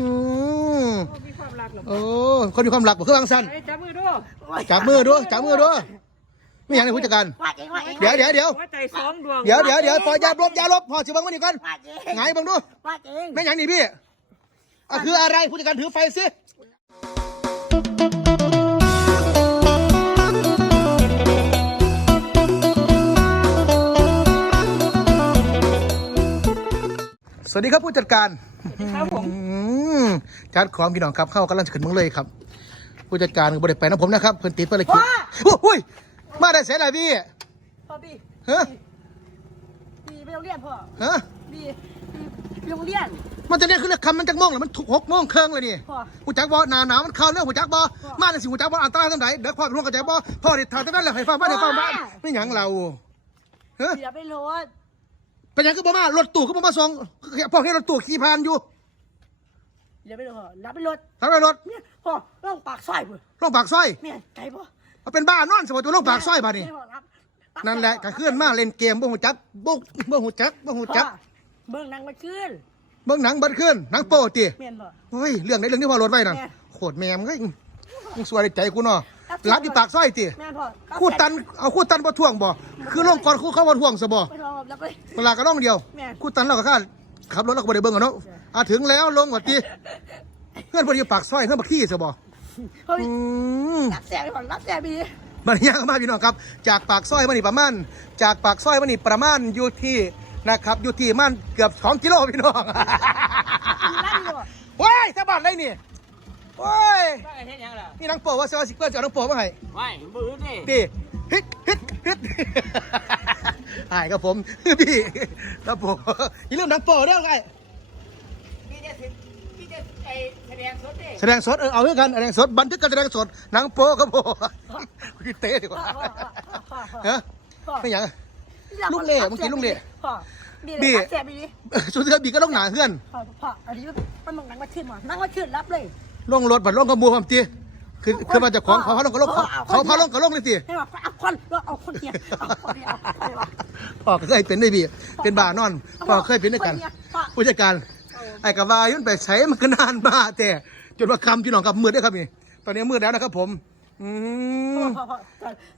อืมโอ้มีความรักเหรอโอ้คนมีความรักบ่คือวางสั้นไอ้จับมือดูจับมือดูจับมือดูไม่อย่างในผู้จัดการว่าเองว่าเองเดี๋ยวเดี๋ยวเดี๋ยวหัวใจสองดวงเดี๋ยวเดี๋ยวเดี๋ยวปล่อยยาลบยาลบพอสิบังมันนี่ก่อนว่าเองไงบังดูว่าเองไม่อย่างนี้พี่อะคืออะไรผู้จัดการถือไฟสิสวัสดีครับผู้จัดการครับผมอืม จัดของพี่น้องครับเข้ากำลังจะขึ้นเมืองเลยครับ ผู้จัดการบริไปนะผมนะครับเพิ่นติดภารกิจโอ้โห้ยมาได้เสียอะไรพี่พ่อบีฮะบีไปโรงเรียนพ่อฮะบีบีไปโรงเรียน มันจะเนี่ยคือเรื่องคำมันจักโมงแล้วมันถูกหกโมงครึ่งเลยนี่พ่อหูจักบ่หนาหนาวมันเข้าเรื่องหูจักบ่มาในสิหูจักบ่อันตรายทางไหนเด็กพ่อเป็นห่วงกับใจบ่พ่อเด็ดทางทั้งนั้นแหละให้ฟังบ้านให้ฟังบ้านไม่หยังเราฮะบีไปรถเป็นหยังก็บ่มารถตู้ก็บ่มาส่งพ่อแค่รถตู้ขี่ผ่านอยู่ บีไปรถพ่อรับไปรถทำไรรถเนี่ยพ่อต้องปากซอยพ่อลงปากซอยแม่ไก่พ่อเอาเป็นบ้านอนสมมติตัวลงปากซอยบาดนี่แม่พ่อรับรับนั่นแหละก็เคลื่อนมาเล่นเกมบ่หูจักบ่บ่หูจักบ่หูจักพ่อเบิ่งหนังมาขึ้นเบิ่งหนังเบัดขึ้นหนังโป๊ติแม่นพ่อเฮ้ยเรื่องไหนเรื่องนี้พ่อรถไว้นั่นแม่ โคตรแม่มึงเอ้ยมึงสวยในใจกูเนาะรับอยู่ปากซอยติแม่นพ่อคู่ตันเอาคู่ตันบ่ท่วงบ่คือลงก่อนคู่เขาบ่ท่วงซะบ่ไปรอรับไปเวลาก็ล่องเดียวแม่ คู่ตันเราก็คาด ขับรถเราก็บ่ได้เบิ่งกันเนาะอะถึงแล้วลงว่าติเพื่อนบ่ได้อยู่ปากซอยเพื่อนบักขี้ซะบ่เฮ้ยอืม รับแสบพ่อรับแสบบีบัดนี้มาพี่น้องครับ จากปากซอยมานี่ประมาณ จากปากซอยมานี่ประมาณอยู่ที่นะครับอยู่ที่มันเกือบ2กิโลพี่น้องนั่นอยู่โอ้ยสะบัดเลยนี่โอ้ยว่าไอ้เฮ็ดหยังล่ะนี่นังโปว่าเซลสิเกอร์จะเอานังโปมาให้ไม่มือนี่ตี ฮิตฮิตฮิตหายครับผม พี่ครับผมอย่าลืมนังโปเด้อไงพี่จะถึงพี่จะไอ้แสดงสดดิแสดงสดเออเอาด้วยกันแสดงสดบันทึกการแสดงสดหนังโปครับผมพี่เต้ดีกว่าฮะไม่อย่างลูกเล่เมื่อกี้ลูกเล่พ่อบีบีรับแสบบีสุดท้ายบีก็ต้องหนาเพื่อนพ่อพ่ออันนี้มันมึงนั่งมาขึ้นมานั่งมาขึ้นรับเลยลงรถบัดลงกระมูความตี คือคือมาจากของเขาพาลงกระลงเขาพาลงกระลงเลยตีให้มาเอาคนเอาคนเดียวเอาคนเดียวเอาคนเดียวพ่อเคยเป็นได้บีเป็นบ้านอนพ่อเคยเป็นด้วยกัน ผู้จัดการไอ้กะวายุ่นไปใช้มันก็นานมาแต่จนว่าคำพี่น้องกับมืดด้วยครับนี่ตอนนี้มืดแล้วนะครับผมอืม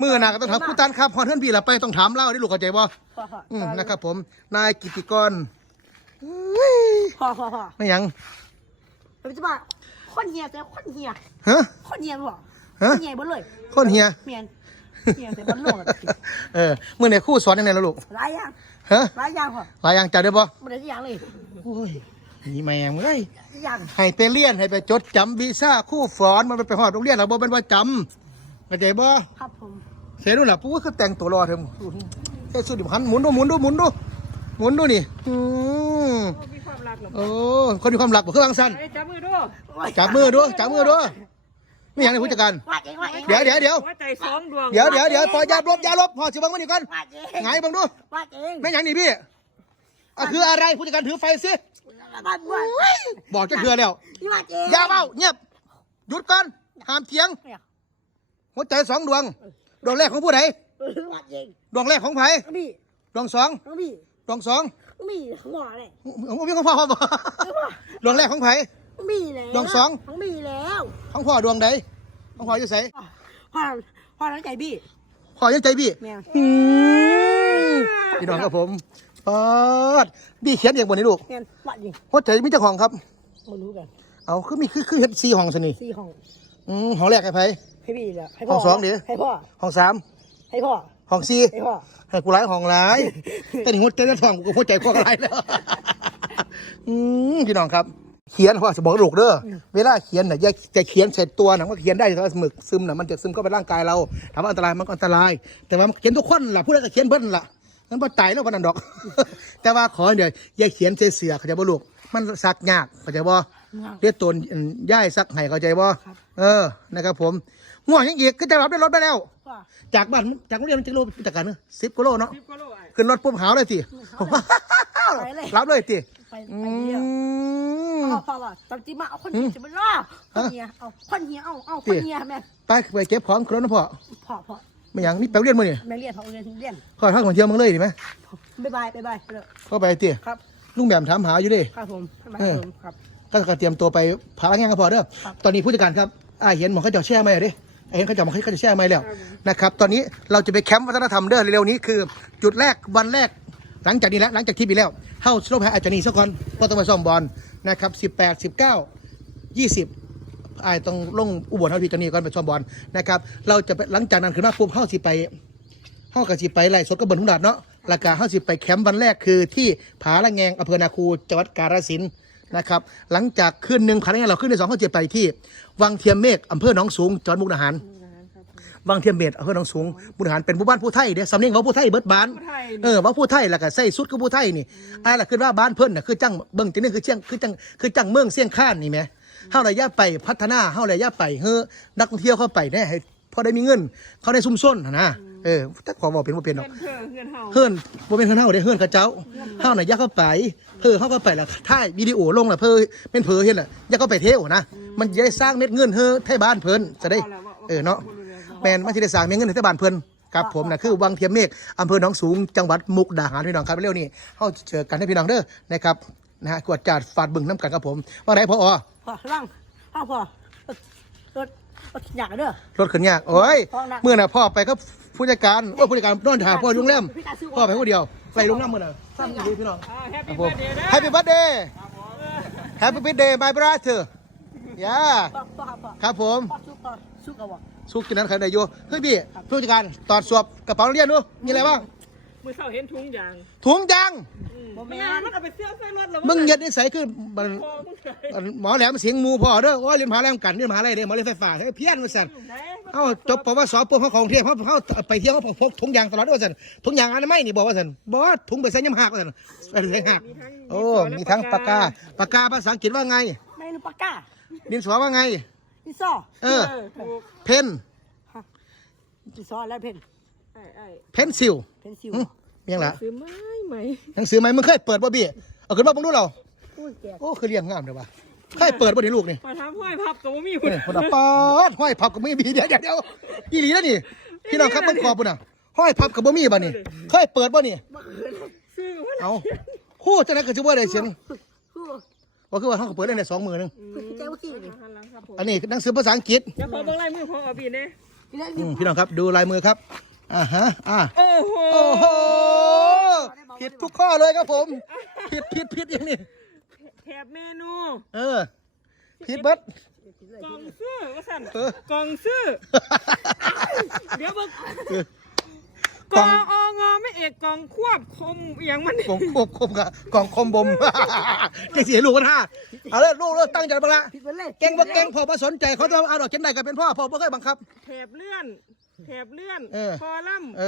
มือหนักต้องถามผู้ตันครับพอเพื่อนพี่ละไปต้องถามเล่าได้ลูกเข้าใจบ่อืมนะครับ ผมนายกิติกรอุ้ยพ่อพ่อพ่อไม่หยังเราจะมา คนเฮียแต่คนเฮียฮะ คนเฮียบ่คฮะ นเฮียบ่เลยคนเฮีย เมียนเฮียแต่บ่ลงเออมือไหนครู่สอนยังไงล่ะลูก หลายอย่างฮะหลายอย่างพ่อหลายอย่างจำได้บ่บ่ได้อย่างเลยโอ้ยนี่แม่งเอ้ยอย่างให้ไปเรียนให้ไปจดจำวีซ่าคู่ฝอนมันไปหอดโรงเรียนเราบ่เป็นว่าจำเข้าใจบ่ครับผมเห็นดูล่ะปุ๊บคือแต่งตัวรอเถอะเฮ้ยสุดดิบหันหมุนดูหมุนดูหมุนดูหมุนดูนี่อืมโอ้มีความ รักเหรอโอ้คนมีความรักบ่คือวางสั้นไอ้จับมือดูจับมือดูจับมือดูไม่อย่างในผู้จัดการ ว่าเองว่าเองเดี๋ยวเดี๋ยวเดี๋ยวหัวใจสองดวงเดี๋ยวเดี๋ยวเดี๋ยวปล่อยยาลบยาลบพอสิบังมันนี่ก่อนว่าเองไงบังดูว่าเองไม่อย่างนี้พี่อะคืออะไรผู้จัดการถือไฟสิบ้านบ้านบอกจะเถื่อแล้ว นี่ว่าเองอย่าเบ้าเงียบหยุดก่อนห้ามเถียงเนี่ยหัวใจสองดวง ดวงแรกของผู้ใดว่าเองดวงแรกของไผพี่ดวงสองพี่ดวงสอง พี่หัวเลยของพี่ของพ่อบ่ดวงแรกของไผมีแล้วดวงสองทั้งมีแล้วของพ่อดวงใดของพ่อจะใส่พ่อพ่อตั้งใจพี่พ่อยังใจพี่แม่อืมพี่น้องครับผมปอดพี่เขียนเองบนนี้ลูกแม่ว่าดิหัวใจมีเจ้าของครับมารู้กันเอาคือมีคือคือเฮ็ดสี่ห้องสนี่สี่ห้องอืมห้องแรกให้ไผให้พี่แล้วให้ห้พ่อองสองดิให้พ่อห้องสามให้พ่อ ห้องสี่ให้พ่อให้กูหลายห้องหลาย แต่นี่หัวใจจะท้องกูหัวใจพวกอะไรแล้วอืมพี่น้องครับ เขียนเพราะว่าจะบอกลูกเด้ออเวลาเขียนน่ะอย่าจะเขียนใส่ตัวหนังว่าเขียนได้แต่ว่าหมึกซึมน่ะมันจะซึมเข้าไปร่างกายเราถามว่าอันตรายมันก็อันตราย แต่ว่ามันเขียนทุกคนล่ะผู้ใดก็เขียนเบิ้ลล่ะนั้นบ่ตายแล้ววันนั้นดอก แต่ว่าขอเดี๋ยวอย่าเขียนใส่เสือเข้าใจบ่ลูกมันซักยากเข้าใจบ่เรียกตนย่ายซักให้เข้าใจบ่เออนะครับ ผม ง่วงยังอีกก็จะรับได้รถไปแล้วพ่อจากบ้านจากโรงเรียนมันจะโลจากกันสิบกิโลเนาะสิบกิโลไอ้ขึ้นรถปุ๊บหาวเลยทีไปเลยรับเลยทีไปอืไปเดียวมพ่อพ่อว่าตามจริงมาเอาคนเฮียจะไปล่อคนเฮียเอาคนเฮียเอาเอาคนเฮียแม่ไปไปเก็บของขึ้นรถนะพ่อพ่อพ่อไม่อย่างนี้แปลเรียนมาเนี่ยแม่เรียนพ่อเรียนถึงเรียนพ่อทักของเที่ยวมึงเลยดีไหมบ๊ายบายบ๊ายบายไปเลยพ่อไปทีครับลุงแหม่มถามหาอยู่ดิ ครับผมบ๊ายบายเออ ผมครับ ก็จะเตรียมตัวไปพางานก็พอเด้อ ตอนนี้ผู้จัดการครับอ่าเห็นหมอเขาจะแช่ไหมอะดิอ่า เห็นเขาจะหมอเขาจะแช่ไหมแล้วนะครับ ตอนนี้เราจะไปแคมป์วัฒนธรรมเด้อเร็วๆนี้คือ จุดแรกวันแรกหลังจากนี้แล้วหลังจากที่ปีแล้วเข้าสโลแพอาจจะหนีสักคนก็ต้องไปซ่อมบอลนะครับ 18 19 20ไอ้ายต้องลงอุบลเท่าที่จะนี่ก่อนไปซ่อมบอลนะครับเราจะไปหลังจากนั้นคือมาปุ๊บเข้าสิไปเฮากับสิไปไล่สดกับเบิ่นทุ่งดาดเนาะแล้วก็เฮาสิไปแคมป์วันแรกคือที่ผาละแงงอำเภอนาคูจังหวัดกาฬสินธุ์ นะครับ หลังจากคืนหนึ่งผาละแงงเราขึ้นในสองเขาจะไปที่ วังเทียมเมฆอำเภอหนองสูงจังหวัดมุกดาหารวังเทียมเมฆอำเภอหนองสูงมุกดาหารเป็นหมู่บ้านผู้ไทยเด้สำเนียงว่าผู้ไทยเบิดบ้านเออว่าผู้ไทยแล้วก็ใส่สุดก็ผู้ไทยนี่ไอ้ล่ะคือว่าบ้านเพิ่นน่ะคือจังเบิ่งจังนี่คือเชียงคือจังคือจังเมืองเสียงข้านนี่แหมเฮาระยะไปพัฒนาเฮาระยะไปเฮ้อนักท่องเที่ยวเข้าไปแน่ให้พอได้มีเงิน เขาได้ซุ่มซ่นหั่นนะ เออแต่ขอบอกเป็นบ่เป็นดอก เพื่อเพื่อนเฮาเฮือนบ่เป็นเฮือนเฮาเด้เฮือนเขาเจ้าเฮาน่ะอยากเข้าไปเพิ่อเฮาเข้าไปแล้วถ่ายวิดีโอลงแล้วเพิ่อเป็นเผอเฮ็ดล่ะอยากเข้าไปเที่ยวนะมันจะได้สร้างเม็ดเงินเฮ้อไทบ้านเพิ่นจะได้ เออเนาะแม่นมันสิได้สร้างเม็ดเงินให้ไทบ้านเพิ่นครับผมน่ะคือวังเทียมเมฆอำเภอหนองสูงจังหวัดมุกดาหารพี่น้องครับเร็วนี้เฮาเจอกันให้พี่น้องเด้อนะครับนะฮะกวดจาดฟาดบึงน้ำกันครับผมว่าไหนพออพอร่างพ่อพอรถรถอยากเด้อ รถขึ้นยากโอ้ยพ่อนั่งเมื่อน่ะพ่อไปกับ ผู้จัดการโอ้ยผู้จัดการนอนถ่ายพ่ออยู่โรงแรมพ่อไปคนเดียวไปโรงแรมมื้อน่ะซ้ำดีพี่น้องแฮปครัปี้บผเบิมร์ดเดย์นะ Happy birthday Happy birthday my brother ย่าพ่อพ่อพ่อครับผมพ่อสุกพ่อสุกเอาบ่สุกกินนั้นใครได้อยู่เฮ้ยพี่ผู้จัดการตอดสวบกระเป๋านักเรียนดูมีอะไรบ้างมือเช้าเห็นถุงยางถุงยางบ่แม่แม่นมันเอาไปเสื้อใส่รถแล้วมึงเย็ดนิสัยคือมันพอมึงเคยหมอแหลมเสียงหมูพ่อเด้อว่าเรียนมหาลัยกันเรียนมหาลัยเด้อหมอเรียนไฟฟ้าเฮ้ยเพี้ยนมาสั่นไหน เอ้าจบปวสปุ๊บเขาของเที่ยวเขาเขาไปเที่ยวเขาพกถุงยางตลอดว่าสั่นถุงยางอนามัยนี่บอกว่าสั่นบอกว่าถุงไปใส่ยำหักว่าสั่นใส่ใส่หักโอ้มีทั้งปากกาปากกาภาษาอังกฤษว่าไงแม่นปากกาดินสอว่าไงดินซอเออถูกเพนดินซอแล้วเพ่นไอ้ไอ้เพนซิลเพ่นซิวมีอย่างละซื้อไม้ไหมหนังสือไหมมึงเคยเปิดบ่บี้เอาขึ้นมาบังดูเราพูดแก่โอ้คือเรียงงามเด้อว่ะ เคยเปิดบ่นี่ลูกนี่มาทำห้อยพับตัวมีคุณนี่คนละปอดห้อยพับกับไม่มีเดี๋ยวเดี๋ยวเดี๋ยวอีหลีแล้วนี่พี่น้องครับเบิ่งขอบปุ่นน่ะห้อยพับกับบ่มีบ่นี่เคยเปิดบ่นี่ซื้อว่าเอาคู่จังได๋ก็สิบ่ได้เสียงคือว่าคือว่าเฮาก็เปิดได้ในสองมือนึงคือใจว่าขี้นี่หันหลังครับผมอันนี้หนังสือภาษาอังกฤษเดี๋ยวขอเบิ่งลายมือของอาบีเนี่ยพี่ได้อืมพี่น้องครับดูลายมือครับอ่าฮะอ่าโอ้โหโอ้โหผิดทุกข้อเลยครับผมผิดผิดผิดอย่างนี้ แถบเมนูเออผิดเบิดกล่องซื้อว่าสั่นเออกล่องซื้อ เดี๋ยวบอกกกล่อององอไม่เอกกองควบคมอหย่างมันกล่องควบคุมกับกล่องคอมบมเก่งเสียลูกกันห้าเอาเลยลูกเลยตั้งใจบังละผิดไปเลยเก่งบ่เก่งพอมาสนใจเขาต้องเอาดอกเจนได้ก็เป็นพ่อพ่อบ่เคยบังคับแถบเลื่อนแถบเลื่อนเออคอลัมน์เ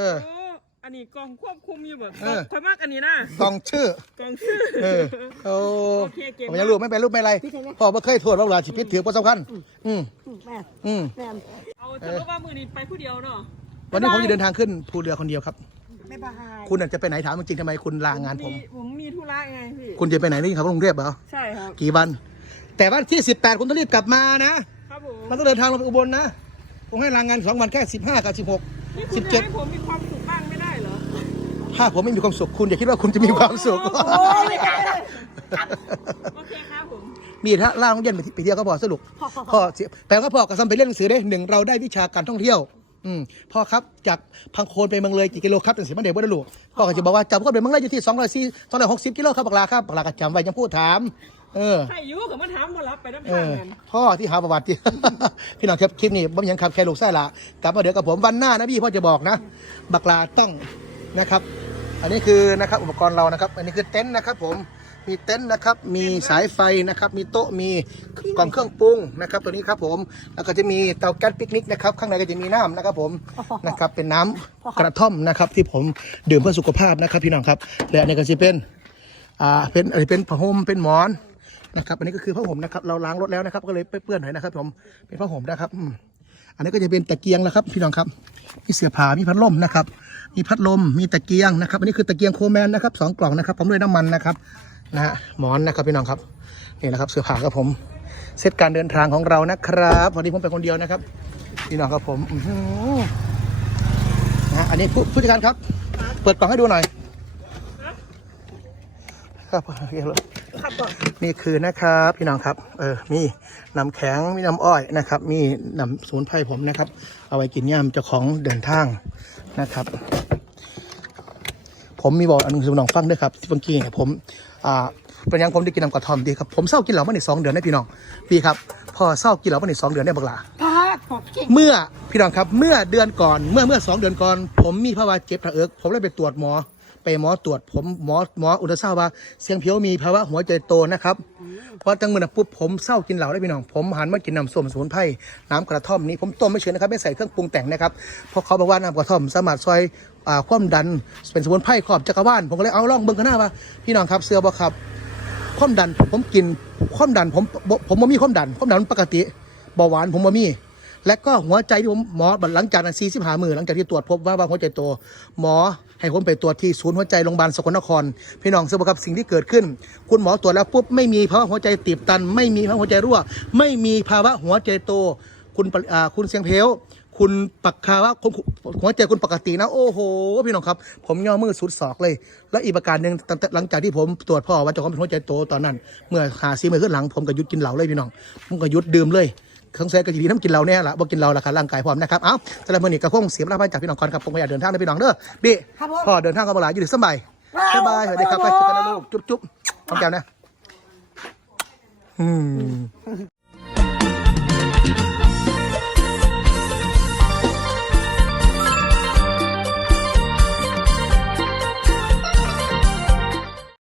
ออโอันนี้กองควบคุมอยู่แบบเออ คอยมากอันนี้นะกล่องชื่อกองซื้อเออโอ้โอเคเก่ง ผมยังลูกไม่เป็นลูกไม่ไรพ่อบ่เคยโทษว่าเวลาชีวิตถือบ่สำคัญ อืมแม่อืมแม่เอาจะรู้ว่ามือนี้ไปผู้เดียวเนาะวันนี้ผมจะเดินทางขึ้นภูเรือคนเดียวครับ ไม่บายคุณน่ะจะไปไหนถามจริงๆทำไมคุณลางานผม ผมมีธุระไงพี่ คุณจะไปไหนนี่ครับกรุงเทพเหรอ ใช่ครับ กี่วัน แต่ว่าที่ 18 คุณต้องรีบกลับมานะครับผมเราต้องเดินทางลงไปอุบลนะ ผมให้ลางาน2วันแค่ 15 กับนี่คุณจะให้17 ผมมีความสุ ถ้าผมไม่มีความสุขคุณอย่าคิดว่าคุณจะมีความสุข โอ้ยโอเคครับผม มีถ้าล่าโรงเรียนไปไปเที่ยวก็พอสรุปพ่อเสียแปลว่าพ่อกับซัมไปเล่นหนังสือได้หนึ่งเราได้วิชาการท่องเที่ยว อืมพ่อครับจากพังโคนไปเมืองเลยกี่กิโลครับเป็นสิมันเด็กบ่ได้ลูกพ่อก็จะบอกว่าจับก็ไปเมืองเลยอยู่ที่2 4 260กิโลครับบักลาครับบักลาก็จำไว้ยังพูดถาม เออ ใครอยู่กับมาถามมารับไปน้ำเอทางอกัน พ่อที่หาประวัติ พี่น้องครับคลิปนี้บ่มีหยังขับแค่ลูกไส้ละกลับมาเดี๋ยวกับผมวันหน้านะพี่พ่อจะบอกนะ บักลาต้องนะครับ อันนี้คือนะครับอุปกรณ์เรานะครับ อันนี้คือเต็นท์นะครับผมมีเต็นท์นะครับ มีสายไฟนะครับ มีโต๊ะ มีกล่องเครื่องปรุงนะครับ ตัวนี้ครับผม แล้วก็จะมีเตาแก๊สปิกนิกนะครับ ข้างในก็จะมีน้ำนะครับผม นะครับ เป็นน้ำกระท่อมนะครับ ที่ผมดื่มเพื่อสุขภาพนะครับพี่น้องครับ และอันนี้ก็จะเป็น อ่า เป็นอะไรเป็นผ้าห่ม เป็นหมอนนะครับ อันนี้ก็คือผ้าห่มนะครับ เราล้างรถแล้วนะครับ ก็เลยเปื้อนๆหน่อยนะครับ ผม เป็นผ้าห่มนะครับ อันนี้ก็จะเป็นตะเกียงแล้วครับ พี่น้องครับ มีเสื้อผ้า มีพัดลมนะครับ มีพัดลมมีตะเกียงนะครับอันนี้คือตะเกียงโคแมนนะครับสองกล่องนะครับผมด้วยน้ำมันนะครับนะฮะหมอนนะครับพี่น้องครับนี่นะครับเสื้อผ้าครับผมเซตการเดินทางของเรานะครับวันนี้ผมเป็นคนเดียวนะครับพี่น้องครับผมอื้อหือนะฮะอันนี้ผู้ผู้จัดการครับ เปิดกล่องให้ดูหน่อยครับเยอกนี่คือนะครับพี่น้องครับเออมีน้ำแข็งมีน้ำอ้อยนะครับ มีน้ำสมุนไพรผมนะครับ เอาไว้กินย่ามเจ้าของเดินทางนะครับ ผมมีบอกอันหนึงคือน้องฟังด้วยครับที่เมื่อกี้เนี่ยผมอ่าเป็นหยังผมได้กินน้ำกระท่อมดีครับผมเศร้ากินเหล้ามาในสองเดือนได้พี่น้องพี่ครับ พอเศร้ากินเหล้ามาในสองเดือนได้บักหลาพาดผมเก่งเมื่อพี่น้องครับเมื่อเดือนก่อนเมื่อเมื่อสองเดือนก่อน ผมมีภาวะเจ็บทางเอิกผมเลยไปตรวจหมอ ไปหมอตรวจผมหมอหมออุตราซาวด์ว่าเสียงเพียวมีภาวะหัวใจโตนะครับเพอตั้งมือนะปุ๊บผมเศร้ากินเหล้าได้พี่น้อง ผมหันมากินน้ำส้มสมุนไพรน้ำกระท่อมนี้ผมต้มไม่เฉยนะครับไม่ใส่เครื่องปรุงแต่งนะครับเพราะเขาบอกว่าน้ำกระท่อมสามารถซอยอ่าความดันเป็นสมุนไพรครอบจักรวาลผมก็เลยเอาล่องเบิ่งกันหน้าว่าพี่น้องครับเสื้อบ่ครับความดันผมกินความดันผมผมผมบ่มีความดันความดันมันปกติเบาหวานผมบ่มี และก็หัวใจที่ผมหมอหลังจากนั้นสี่สิบหามือหลังจากที่ตรวจพบว่าว่าหัวใจโตหมอให้ผมไปตรวจที่ศูนย์หัวใจโรงพยาบาลสกลนคร พี่น้องเชื่อไหมครับสิ่งที่เกิดขึ้น คุณหมอตรวจแล้วปุ๊บไม่มีภาวะหัวใจตีบตัน ไม่มีภาวะหัวใจรั่ว ไม่มีภาวะหัวใจโต คุณอาคุณเสียงเพลวคุณปักคาวะคุณหัวใจคุณปกตินะ โอ้โห พี่น้องครับ ผมย่อมือสุดศอกเลย แล้วอีกประการหนึ่งหลังจากที่ผมตรวจพ่อว่าจ้าของเป็นหัวใจโตตอนนั้น เมื่อหาซีมือขึ้นหลังผมก็หยุดกินเหล้าเลยพี่น้องผมก็หยุดดื่มเลย เครื่องใช้ก็จะดีน้ำกินเหล้าเนี่ยละบ่กินเหล้าละค่ะร่างกายพร้อมนะครับเอ้าสำหรับมื้อนี้ก็คงเสียเวลาไปจากพี่น้องก่อนครับผมก็อยากเดินทางนะพี่น้องเด้อบี้ครับผม พ่อเดินทางกับเวลาอยู่ดีสบายสบายสวัสดีครับไปเจอกันนะลูกจุ๊บจุ๊บทำแก้วนะอืม